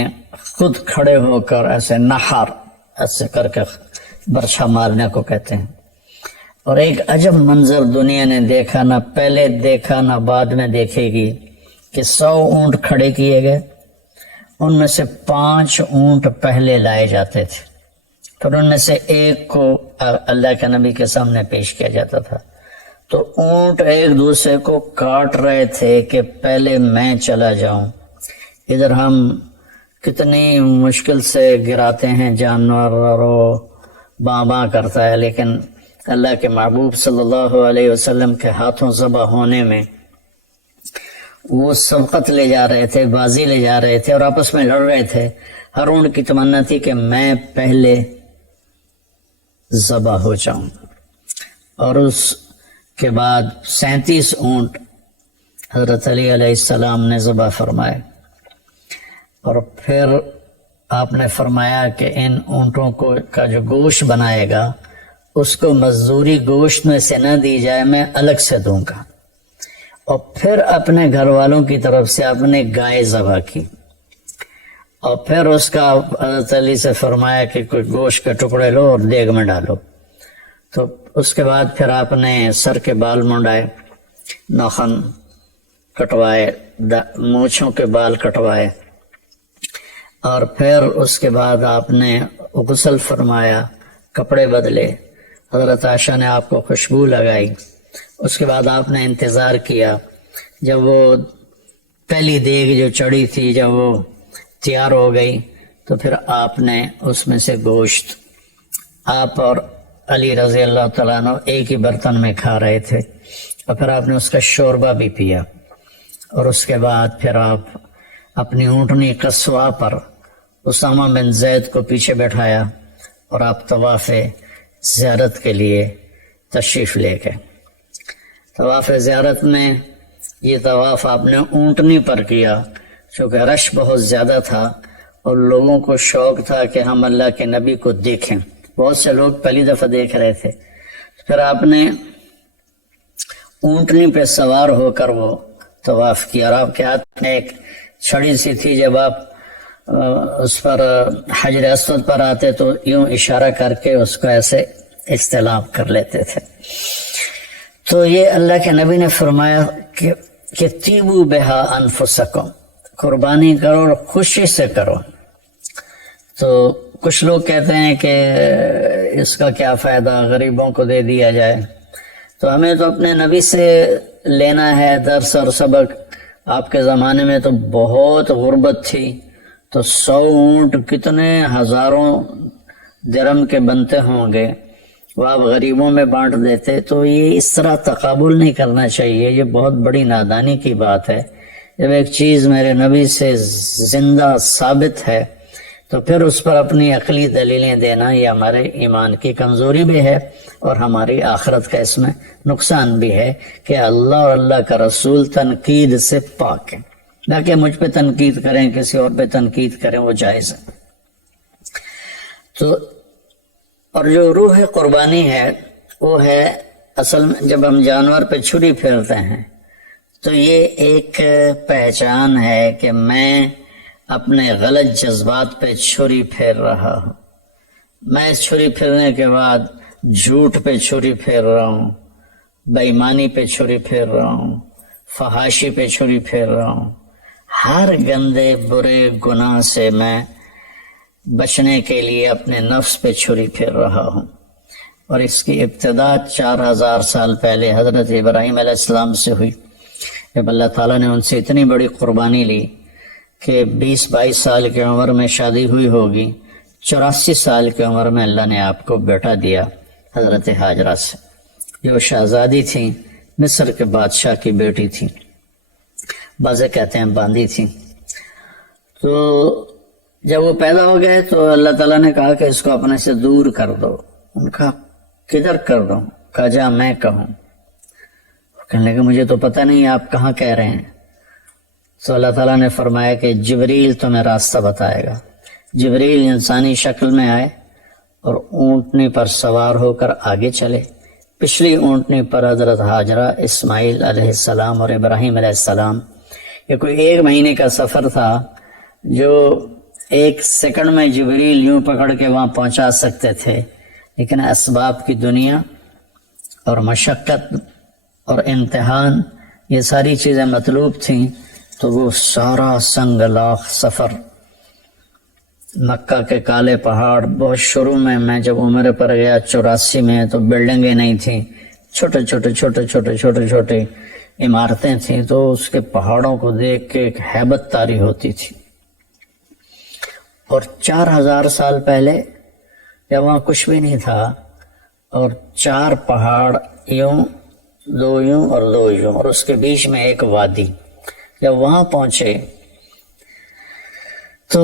خود کھڑے ہو کر ایسے نہر ایسے کر کے برچھا مارنے کو کہتے ہیں. اور ایک عجب منظر دنیا نے دیکھا، نہ پہلے دیکھا نہ بعد میں دیکھے گی، کہ 100 اونٹ کھڑے کیے گئے، ان میں سے 5 اونٹ پہلے لائے جاتے تھے، پھر ان میں سے ایک کو اللہ کے نبی کے سامنے پیش کیا جاتا تھا. تو اونٹ ایک دوسرے کو کاٹ رہے تھے کہ پہلے میں چلا جاؤں. ادھر ہم کتنی مشکل سے گراتے ہیں جانور اور وہ باں باں کرتا ہے، لیکن اللہ کے محبوب صلی اللہ علیہ وسلم کے ہاتھوں ذبح ہونے میں وہ سبقت لے جا رہے تھے، بازی لے جا رہے تھے اور آپس میں لڑ رہے تھے. ہر اونٹ کی تمنا تھی کہ میں پہلے ذبح ہو جاؤں. اور اس کے بعد 37 اونٹ حضرت علی علیہ السلام نے ذبح فرمائے. اور پھر آپ نے فرمایا کہ ان اونٹوں کو کا جو گوشت بنائے گا اس کو مزدوری گوشت میں سے نہ دی جائے، میں الگ سے دوں گا. اور پھر اپنے گھر والوں کی طرف سے آپ نے گائے ذبح کی. اور پھر اس کا حضرت علی سے فرمایا کہ کوئی گوشت کے ٹکڑے لو اور دیگ میں ڈالو. تو اس کے بعد پھر آپ نے سر کے بال منڈائے، ناخن کٹوائے، مونچھوں کے بال کٹوائے. اور پھر اس کے بعد آپ نے غسل فرمایا، کپڑے بدلے. حضرت عائشہ نے آپ کو خوشبو لگائی. اس کے بعد آپ نے انتظار کیا. جب وہ پہلی دیگ جو چڑھی تھی جب وہ تیار ہو گئی تو پھر آپ نے اس میں سے گوشت، آپ اور علی رضی اللہ تعالیٰ عنہ ایک ہی برتن میں کھا رہے تھے، اور پھر آپ نے اس کا شوربہ بھی پیا. اور اس کے بعد پھر آپ اپنی اونٹنی قصوہ پر اسامہ بن زید کو پیچھے بیٹھایا اور آپ طواف زیارت کے لیے تشریف لے گئے. طواف زیارت میں یہ طواف آپ نے اونٹنی پر کیا چونکہ رش بہت زیادہ تھا اور لوگوں کو شوق تھا کہ ہم اللہ کے نبی کو دیکھیں. بہت سے لوگ پہلی دفعہ دیکھ رہے تھے. پھر آپ نے اونٹنی پہ سوار ہو کر وہ طواف کیا اور آپ کے ہاتھ میں ایک چھڑی سی تھی. جب آپ اس پر حجر اسود پر آتے تو یوں اشارہ کر کے اس کو ایسے استلام کر لیتے تھے. تو یہ اللہ کے نبی نے فرمایا کہ تیبو بہا انفسکم، قربانی کرو اور خوشی سے کرو. تو کچھ لوگ کہتے ہیں کہ اس کا کیا فائدہ، غریبوں کو دے دیا جائے. تو ہمیں تو اپنے نبی سے لینا ہے درس اور سبق. آپ کے زمانے میں تو بہت غربت تھی، تو 100 اونٹ کتنے ہزاروں درم کے بنتے ہوں گے، وہ آپ غریبوں میں بانٹ دیتے. تو یہ اس طرح تقابل نہیں کرنا چاہیے، یہ بہت بڑی نادانی کی بات ہے. جب ایک چیز میرے نبی سے زندہ ثابت ہے تو پھر اس پر اپنی عقلی دلیلیں دینا یہ ہمارے ایمان کی کمزوری بھی ہے اور ہماری آخرت کا اس میں نقصان بھی ہے کہ اللہ اور اللہ کا رسول تنقید سے پاک ہے. تاکہ مجھ پہ تنقید کریں، کسی اور پہ تنقید کریں، وہ جائز ہے. تو اور جو روح قربانی ہے وہ ہے اصل میں جب ہم جانور پہ چھری پھیرتے ہیں تو یہ ایک پہچان ہے کہ میں اپنے غلط جذبات پہ چھری پھیر رہا ہوں. میں اس چھری پھیرنے کے بعد جھوٹ پہ چھری پھیر رہا ہوں، بے ایمانی پہ چھری پھیر رہا ہوں، فحاشی پہ چھری پھیر رہا ہوں. ہر گندے برے گناہ سے میں بچنے کے لیے اپنے نفس پہ چھری پھیر رہا ہوں. اور اس کی ابتدا 4000 سال پہلے حضرت ابراہیم علیہ السلام سے ہوئی. جب اللہ تعالیٰ نے ان سے اتنی بڑی قربانی لی کہ 20-22 سال کی عمر میں شادی ہوئی ہوگی، 84 سال کی عمر میں اللہ نے آپ کو بیٹا دیا حضرت ہاجرہ سے، جو شہزادی تھیں، مصر کے بادشاہ کی بیٹی تھی، بعض کہتے ہیں باندی تھی. تو جب وہ پیدا ہو گئے تو اللہ تعالیٰ نے کہا کہ اس کو اپنے سے دور کر دو. ان کا کدھر کر دو؟ کہا جا میں کہوں. کہنے لگے مجھے تو پتہ نہیں آپ کہاں کہہ رہے ہیں. تو اللہ تعالیٰ نے فرمایا کہ جبریل تمہیں راستہ بتائے گا. جبریل انسانی شکل میں آئے اور اونٹنی پر سوار ہو کر آگے چلے. پچھلی اونٹنی پر حضرت ہاجرہ، اسماعیل علیہ السلام اور ابراہیم علیہ السلام. یہ کوئی 1 مہینے کا سفر تھا جو 1 سیکنڈ میں جبریل یوں پکڑ کے وہاں پہنچا سکتے تھے، لیکن اسباب کی دنیا اور مشقت اور امتحان یہ ساری چیزیں مطلوب تھیں. تو وہ سارا سنگ لاخ سفر، مکہ کے کالے پہاڑ، بہت شروع میں جب عمر پر گیا 84 میں تو بلڈنگیں نہیں تھیں، چھوٹے عمارتیں تھیں. تو اس کے پہاڑوں کو دیکھ کے ایک ہیبت طاری ہوتی تھی. اور 4000 سال پہلے جب وہاں کچھ بھی نہیں تھا اور 4 پہاڑ یوں، 2 یوں اور 2 یوں، اور اس کے بیچ میں ایک وادی. جب وہاں پہنچے تو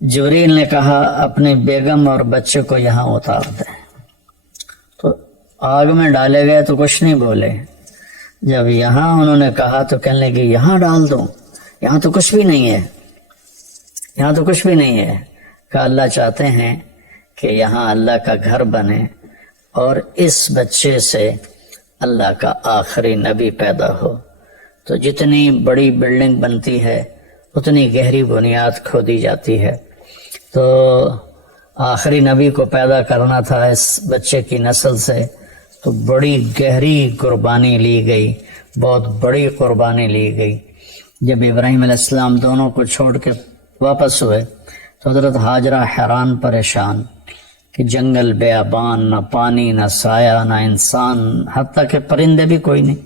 جبریل نے کہا اپنی بیگم اور بچے کو یہاں اتار دیں. تو آگ میں ڈالے گئے تو کچھ نہیں بولے. جب یہاں انہوں نے کہا تو کہنے لگے یہاں ڈال دو, یہاں تو کچھ بھی نہیں ہے, یہاں تو کچھ بھی نہیں ہے. کہ اللہ چاہتے ہیں کہ یہاں اللہ کا گھر بنے اور اس بچے سے اللہ کا آخری نبی پیدا ہو. تو جتنی بڑی بلڈنگ بنتی ہے اتنی گہری بنیاد کھودی جاتی ہے. تو آخری نبی کو پیدا کرنا تھا اس بچے کی نسل سے, تو بڑی گہری قربانی لی گئی, بہت بڑی قربانی لی گئی. جب ابراہیم علیہ السلام دونوں کو چھوڑ کے واپس ہوئے تو حضرت ہاجرہ حیران پریشان کہ جنگل بیابان, نہ پانی, نہ سایہ, نہ انسان, حتیٰ کہ پرندے بھی کوئی نہیں.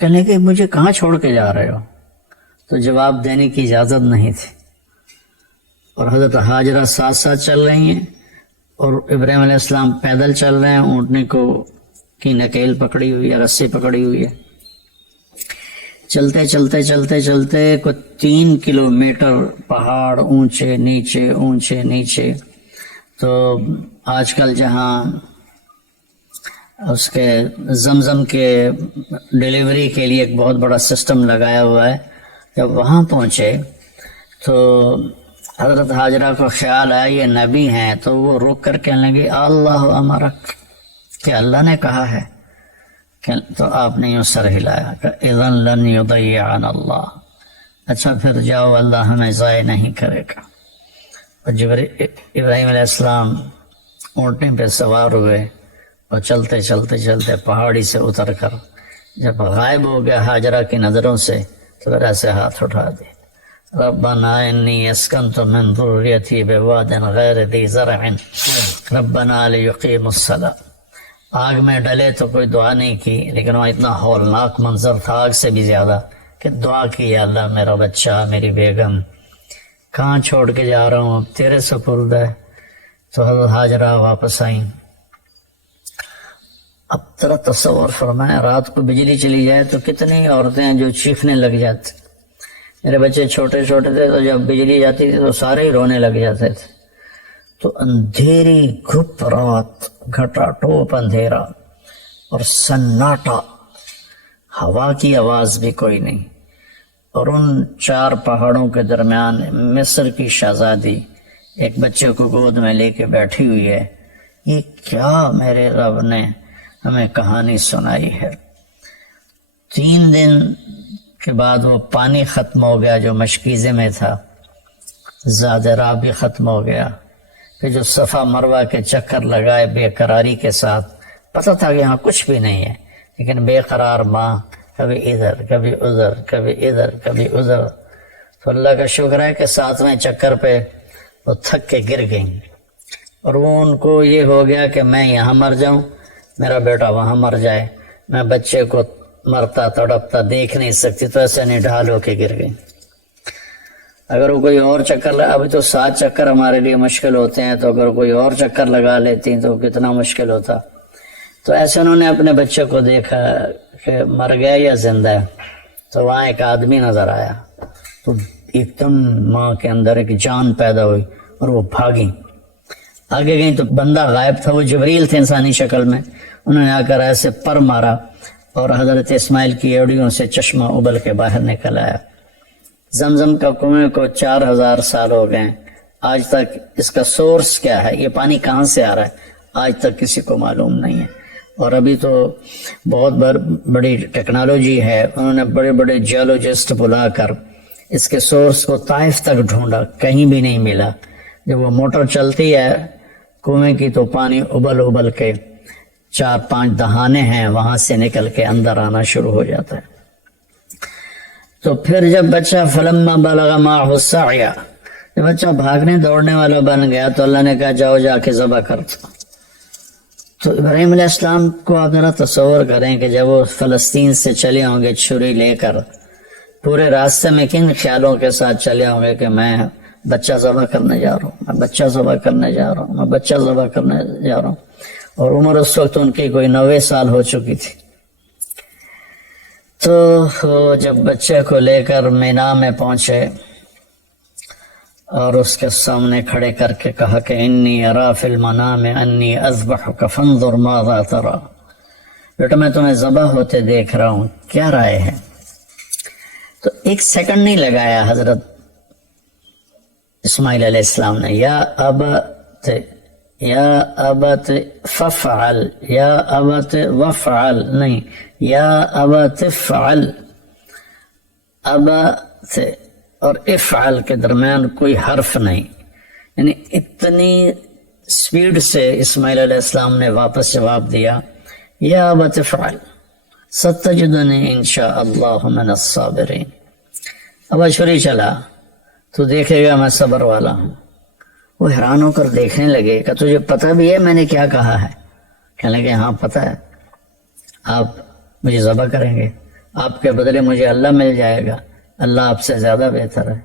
کہنے کہ مجھے کہاں چھوڑ کے جا رہے ہو؟ تو جواب دینے کی اجازت نہیں تھی. اور حضرت ہاجرہ ساتھ ساتھ چل رہی ہیں اور ابراہیم علیہ السلام پیدل چل رہے ہیں, اونٹنے کو کی نکیل پکڑی ہوئی ہے, رسی پکڑی ہوئی ہے. چلتے چلتے چلتے چلتے کچھ 3 کلومیٹر پہاڑ اونچے نیچے اونچے نیچے. تو آج کل جہاں اس کے زمزم کے ڈیلیوری کے لیے ایک بہت بڑا سسٹم لگایا ہوا ہے, جب وہاں پہنچے تو حضرت ہاجرہ کو خیال آیا یہ نبی ہیں, تو وہ رک کر کہنے لگی اللہ امرک, کہ اللہ نے کہا ہے. تو آپ نے یوں سر ہلایا کہ اذن لن یضیعنا اللہ, اچھا پھر جاؤ اللہ ہمیں ضائع نہیں کرے گا. اور ابراہیم علیہ السلام اونٹنے پہ سوار ہوئے اور چلتے چلتے چلتے پہاڑی سے اتر کر جب غائب ہو گیا ہاجرہ کی نظروں سے تو پھر ایسے ہاتھ اٹھا دے, ربنا انی اسکنت من ذریتی بواد غیر ذی زرع ربنا لیقیموا الصلاۃ. آگ میں ڈلے تو کوئی دعا نہیں کی, لیکن وہاں اتنا ہولناک منظر تھا آگ سے بھی زیادہ کہ دعا کی یا اللہ میرا بچہ میری بیگم کہاں چھوڑ کے جا رہا ہوں, تیرے سپرد ہے. تو حضرت ہاجرہ واپس آئیں. اب ذرا تصور فرمائیں رات کو بجلی چلی جائے تو کتنی عورتیں ہیں جو چیخنے لگ جاتی. میرے بچے چھوٹے چھوٹے تھے تو جب بجلی جاتی تھی تو سارے ہی رونے لگ جاتے تھے. تو اندھیری گھپ رات, گھٹا ٹوپ اندھیرا اور سناٹا, ہوا کی آواز بھی کوئی نہیں. اور ان 4 پہاڑوں کے درمیان مصر کی شہزادی ایک بچے کو گود میں لے کے بیٹھی ہوئی ہے. یہ کیا میرے رب نے ہمیں کہانی سنائی ہے. 3 دن کے بعد وہ پانی ختم ہو گیا جو مشکیزے میں تھا, زاد راب بھی ختم ہو گیا. پھر جو صفا مروہ کے چکر لگائے بے قراری کے ساتھ, پتہ تھا کہ یہاں کچھ بھی نہیں ہے, لیکن بے قرار ماں کبھی ادھر کبھی ادھر کبھی ادھر کبھی ادھر. تو اللہ کا شکر ہے کہ 7ویں چکر پہ وہ تھک کے گر گئیں, اور وہ ان کو یہ ہو گیا کہ میں یہاں مر جاؤں, میرا بیٹا وہاں مر جائے, میں بچے کو مرتا تڑپتا دیکھ نہیں سکتی, تو ایسے نہیں ڈھال ہو کے گر گئی. اگر وہ کوئی اور چکر ابھی تو 7 چکر ہمارے لیے مشکل ہوتے ہیں, تو اگر کوئی اور چکر لگا لیتی تو کتنا مشکل ہوتا. تو ایسے انہوں نے اپنے بچے کو دیکھا کہ مر گیا یا زندہ ہے. تو وہاں ایک آدمی نظر آیا, تو ایک دم ماں کے اندر ایک جان پیدا ہوئی اور وہ بھاگی. آگے گئیں تو بندہ غائب تھا, وہ جبریل تھے انسانی شکل میں. انہوں نے آ کر ایسے پر مارا اور حضرت اسماعیل کی ایڑیوں سے چشمہ ابل کے باہر نکل آیا. زمزم کا کنویں کو 4000 سال ہو گئے, آج تک اس کا سورس کیا ہے, یہ پانی کہاں سے آ رہا ہے, آج تک کسی کو معلوم نہیں ہے. اور ابھی تو بہت بڑی ٹیکنالوجی ہے, انہوں نے بڑے بڑے جیولوجسٹ بلا کر اس کے سورس کو طائف تک ڈھونڈا, کہیں بھی نہیں ملا. جب وہ موٹر چلتی ہے کنویں کی تو پانی ابل ابل کے 4-5 دہانے ہیں وہاں سے نکل کے اندر آنا شروع ہو جاتا ہے. تو پھر جب بچہ فلما بلغ معه السعی, جب بچہ بھاگنے دوڑنے والا بن گیا تو اللہ نے کہا جاؤ جا کے ذبح کر دو. تو ابراہیم علیہ السلام کو آپ ذرا تصور کریں کہ جب وہ فلسطین سے چلے ہوں گے چھری لے کر, پورے راستے میں کن خیالوں کے ساتھ چلے ہوں گے کہ میں بچہ ذبح کرنے جا رہا ہوں, میں بچہ ذبح کرنے جا رہا ہوں, میں بچہ ذبح کرنے جا رہا ہوں. اور عمر اس وقت ان کی کوئی 90 سال ہو چکی تھی. تو جب بچے کو لے کر مینا میں پہنچے اور اس کے سامنے کھڑے کر کے کہا کہ انی ارا فی المنام انی اذبحک فانظر ماذا تری، بیٹا میں تمہیں ذبح ہوتے دیکھ رہا ہوں، کیا رائے ہے؟ تو ایک سیکنڈ نہیں لگایا حضرت اسماعیل علیہ السلام نے، یا ابت ففعل، یا ابت وفعل نہیں، یا ابت فعل، ابت اور افعل کے درمیان کوئی حرف نہیں، یعنی اتنی سپیڈ سے اسماعیل علیہ السلام نے واپس جواب دیا، یا ابت افعل ستجدنی انشاء اللہ من الصابرین۔ اب چھری چلا تو دیکھے گا میں صبر والا ہوں۔ وہ حیران ہو کر دیکھنے لگے کہ تجھے پتہ بھی ہے میں نے کیا کہا ہے؟ کہنے لگے ہاں پتہ ہے، آپ مجھے ذبح کریں گے، آپ کے بدلے مجھے اللہ مل جائے گا، اللہ آپ سے زیادہ بہتر ہے،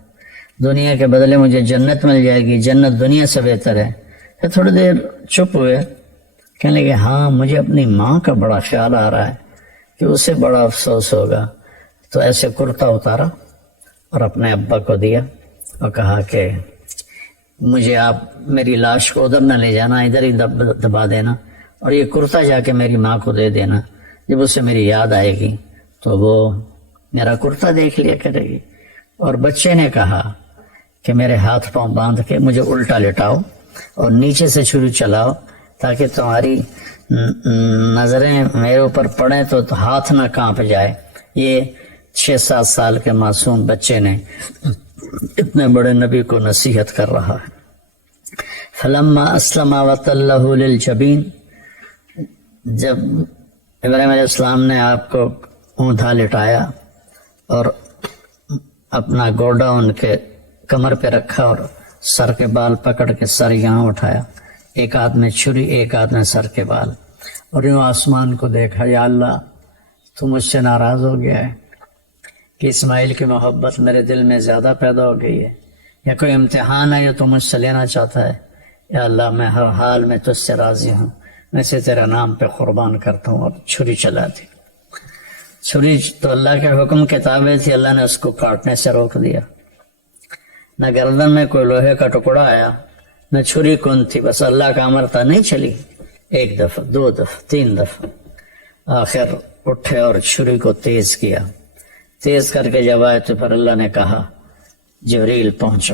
دنیا کے بدلے مجھے جنت مل جائے گی، جنت دنیا سے بہتر ہے۔ پھر تھوڑی دیر چپ ہوئے، کہنے لگے ہاں مجھے اپنی ماں کا بڑا خیال آ رہا ہے کہ اسے بڑا افسوس ہوگا۔ تو ایسے کرتا اتارا اور اپنے ابا کو دیا اور کہا کہ مجھے آپ میری لاش کو ادھر نہ لے جانا، ادھر ہی دبا دینا، اور یہ کرتا جا کے میری ماں کو دے دینا، جب اسے میری یاد آئے گی تو وہ میرا کرتا دیکھ لیا کرے گی۔ اور بچے نے کہا کہ میرے ہاتھ پاؤں باندھ کے مجھے الٹا لٹاؤ اور نیچے سے چھری چلاؤ تاکہ تمہاری نظریں میرے اوپر پڑیں تو ہاتھ نہ کانپ جائے۔ یہ 6-7 سال کے معصوم بچے نے اتنے بڑے نبی کو نصیحت کر رہا ہے۔ فلما اسلم وتلہ للجبین، جب ابراہیم علیہ السلام نے آپ کو اونٹھا لٹایا اور اپنا گوڈا ان کے کمر پہ رکھا اور سر کے بال پکڑ کے سر یہاں اٹھایا، ایک ہاتھ میں چھری ایک ہاتھ میں سر کے بال، اور یوں آسمان کو دیکھا، یا اللہ تو مجھ سے ناراض ہو گیا ہے کہ اسماعیل کی محبت میرے دل میں زیادہ پیدا ہو گئی ہے، یا کوئی امتحان ہے یا تو مجھ سے لینا چاہتا ہے؟ یا اللہ میں ہر حال میں تجھ سے راضی ہوں، میں سے تیرے نام پہ قربان کرتا ہوں۔ اور چھری چلا دی، چھری تو اللہ کے حکم کے تابع تھی، اللہ نے اس کو کاٹنے سے روک دیا۔ نہ گردن میں کوئی لوہے کا ٹکڑا آیا، نہ چھری کون تھی، بس اللہ کا امر تھا، نہیں چلی، 1 دفعہ 2 دفعہ 3 دفعہ، آخر اٹھے اور چھری کو تیز کیا، تیز کر کے جب آئے تو پھر اللہ نے کہا جبریل پہنچو۔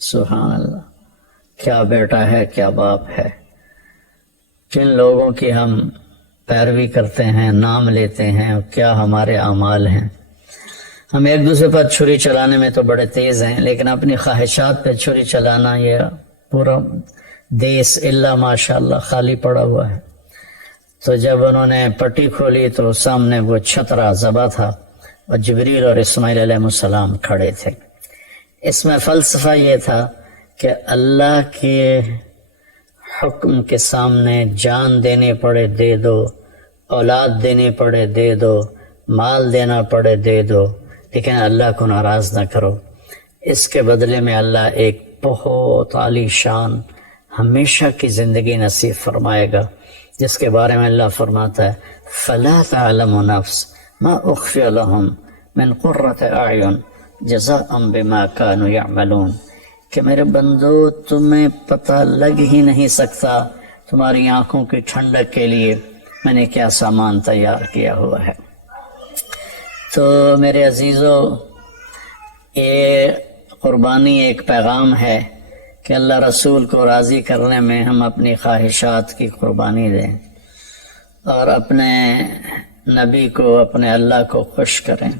سبحان اللہ، کیا بیٹا ہے، کیا باپ ہے، کن لوگوں کی ہم پیروی کرتے ہیں، نام لیتے ہیں، کیا ہمارے اعمال ہیں۔ ہم ایک دوسرے پر چھری چلانے میں تو بڑے تیز ہیں، لیکن اپنی خواہشات پہ چھری چلانا، یہ پورا دیس الا ماشاء اللہ خالی پڑا ہوا ہے۔ تو جب انہوں نے پٹی کھولی تو سامنے وہ چھترا ذبح تھا اور جبریل اور اسماعیل علیہ السلام کھڑے تھے۔ اس میں فلسفہ یہ تھا کہ اللہ کے حکم کے سامنے جان دینے پڑے دے دو، اولاد دینے پڑے دے دو، مال دینا پڑے دے دو، لیکن اللہ کو ناراض نہ کرو۔ اس کے بدلے میں اللہ ایک بہت عالی شان ہمیشہ کی زندگی نصیب فرمائے گا، جس کے بارے میں اللہ فرماتا ہے فَلَا تَعْلَمُ نَفْسٌ مَا أُخْفِيَ لَهُم مِّن قُرَّةِ أَعْيُنٍ جَزَاءً بِمَا كَانُوا يَعْمَلُونَ، کہ میرے بندو تمہیں پتہ لگ ہی نہیں سکتا تمہاری آنکھوں کی ٹھنڈک کے لیے میں نے کیا سامان تیار کیا ہوا ہے۔ تو میرے عزیزو، یہ قربانی ایک پیغام ہے کہ اللہ رسول کو راضی کرنے میں ہم اپنی خواہشات کی قربانی دیں اور اپنے نبی کو، اپنے اللہ کو خوش کریں۔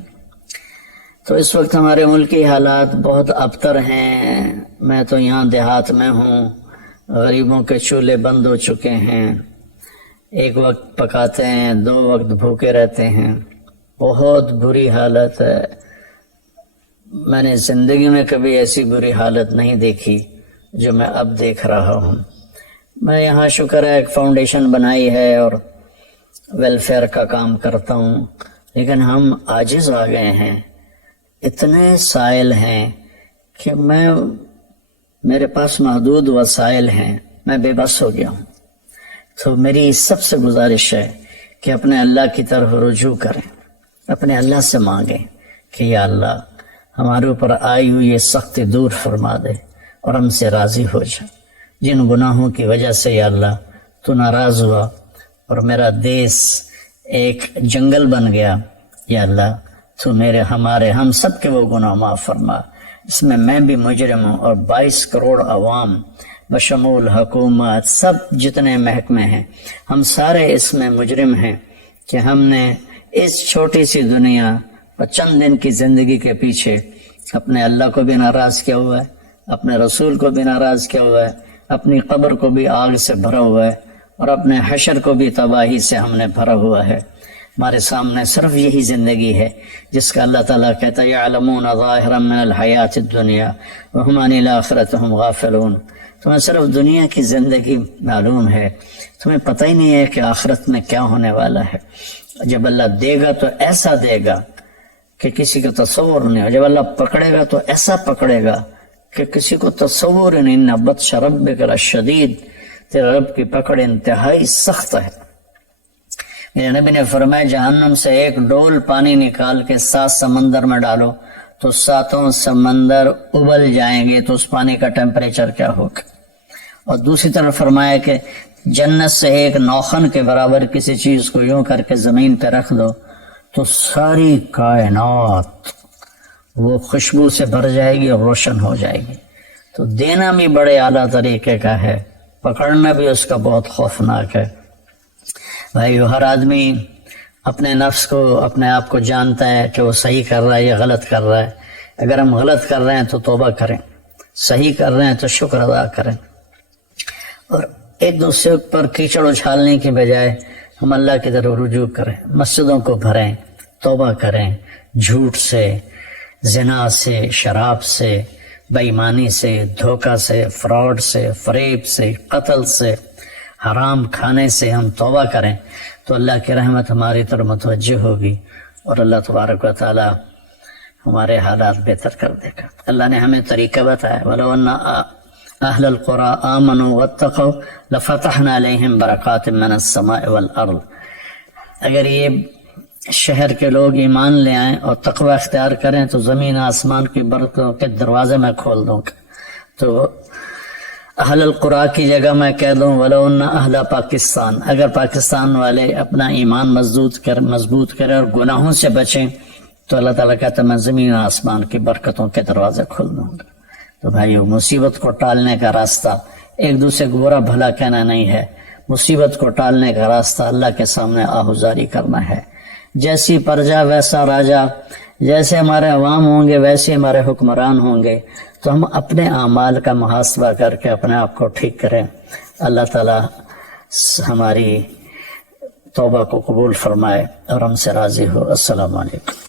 تو اس وقت ہمارے ملکی حالات بہت ابتر ہیں، میں تو یہاں دیہات میں ہوں، غریبوں کے چولہے بند ہو چکے ہیں، 1 وقت پکاتے ہیں، 2 وقت بھوکے رہتے ہیں، بہت بری حالت ہے۔ میں نے زندگی میں کبھی ایسی بری حالت نہیں دیکھی جو میں اب دیکھ رہا ہوں۔ میں یہاں شکر ہے ایک فاؤنڈیشن بنائی ہے اور ویلفیئر کا کام کرتا ہوں، لیکن ہم عاجز آ گئے ہیں، اتنے سائل ہیں کہ میرے پاس محدود وسائل ہیں، میں بے بس ہو گیا ہوں۔ تو میری سب سے گزارش ہے کہ اپنے اللہ کی طرف رجوع کریں، اپنے اللہ سے مانگیں کہ یا اللہ ہمارے اوپر آئی ہوئی یہ سختی دور فرما دے اور ہم سے راضی ہو جا۔ جن گناہوں کی وجہ سے یا اللہ تو ناراض ہوا اور میرا دیس ایک جنگل بن گیا، یا اللہ تو ہم سب کے وہ گناہ معاف فرما۔ اس میں بھی مجرم ہوں اور 22 کروڑ عوام بشمول حکومت سب جتنے محکمے ہیں ہم سارے اس میں مجرم ہیں کہ ہم نے اس چھوٹی سی دنیا اور چند دن کی زندگی کے پیچھے اپنے اللہ کو بھی ناراض کیا ہوا ہے، اپنے رسول کو بھی ناراض کیا ہوا ہے، اپنی قبر کو بھی آگ سے بھرا ہوا ہے اور اپنے حشر کو بھی تباہی سے ہم نے بھرا ہوا ہے۔ ہمارے سامنے صرف یہی زندگی ہے جس کا اللہ تعالیٰ کہتا ہے یعلمون ظاہرا من الحیات الدنیا وہم عن الآخرۃ ہم غافلون۔ تمہیں صرف دنیا کی زندگی معلوم ہے، تمہیں پتہ ہی نہیں ہے کہ آخرت میں کیا ہونے والا ہے۔ جب اللہ دے گا تو ایسا دے گا کہ کسی کا تصور نہیں ہو، جب اللہ پکڑے گا تو ایسا پکڑے گا کہ کسی کو تصور ہی نہیں۔ ان بطش ربک لشدید، تیرے رب کی پکڑ انتہائی سخت ہے۔ میرے نبی نے فرمایا جہنم سے ایک ڈول پانی نکال کے 7 سمندر میں ڈالو تو 7 سمندر ابل جائیں گے، تو اس پانی کا ٹیمپریچر کیا ہوگا۔ اور دوسری طرف فرمایا کہ جنت سے ایک نوخن کے برابر کسی چیز کو یوں کر کے زمین پہ رکھ دو تو ساری کائنات وہ خوشبو سے بھر جائے گی اور روشن ہو جائے گی۔ تو دینا بھی بڑے اعلیٰ طریقے کا ہے، پکڑنا بھی اس کا بہت خوفناک ہے۔ بھائی ہر آدمی اپنے نفس کو، اپنے آپ کو جانتا ہے کہ وہ صحیح کر رہا ہے یا غلط کر رہا ہے۔ اگر ہم غلط کر رہے ہیں تو توبہ کریں، صحیح کر رہے ہیں تو شکر ادا کریں، اور ایک دوسرے پر کیچڑ اچھالنے کی بجائے ہم اللہ کی طرف رجوع کریں، مسجدوں کو بھریں، توبہ کریں، جھوٹ سے، زنا سے، شراب سے، بے ایمانی سے، دھوکہ سے، فراڈ سے، فریب سے، قتل سے، حرام کھانے سے ہم توبہ کریں تو اللہ کی رحمت ہماری طرف متوجہ ہوگی اور اللہ تبارک و تعالی ہمارے حالات بہتر کر دے گا۔ اللہ نے ہمیں طریقہ بتایا وَلَوْ أَنَّ أَهْلَ الْقُرَىٰ آمَنُوا وَاتَّقَوْا لَفَتَحْنَا عَلَيْهِمْ بَرَكَاتٍ مِّنَ السَّمَاءِ وَالْأَرْضِ۔ اگر یہ شہر کے لوگ ایمان لے آئیں اور تقوی اختیار کریں تو زمین آسمان کی برکتوں کے دروازے میں کھول دوں گا۔ تو اہل القرآن کی جگہ میں کہہ دوں وَلَوْ أَنَّ أَهْلَ پاکستان، اگر پاکستان والے اپنا ایمان مضبوط کریں اور گناہوں سے بچیں تو اللہ تعالیٰ کہتا ہے میں زمین آسمان کی برکتوں کے دروازے کھول دوں گا۔ تو بھائیو، مصیبت کو ٹالنے کا راستہ ایک دوسرے کو برا بھلا کہنا نہیں ہے، مصیبت کو ٹالنے کا راستہ اللہ کے سامنے آہوزاری کرنا ہے۔ جیسی پرجا ویسا راجا، جیسے ہمارے عوام ہوں گے ویسے ہمارے حکمران ہوں گے، تو ہم اپنے اعمال کا محاسبہ کر کے اپنے آپ کو ٹھیک کریں۔ اللہ تعالی ہماری توبہ کو قبول فرمائے اور ہم سے راضی ہو۔ السلام علیکم۔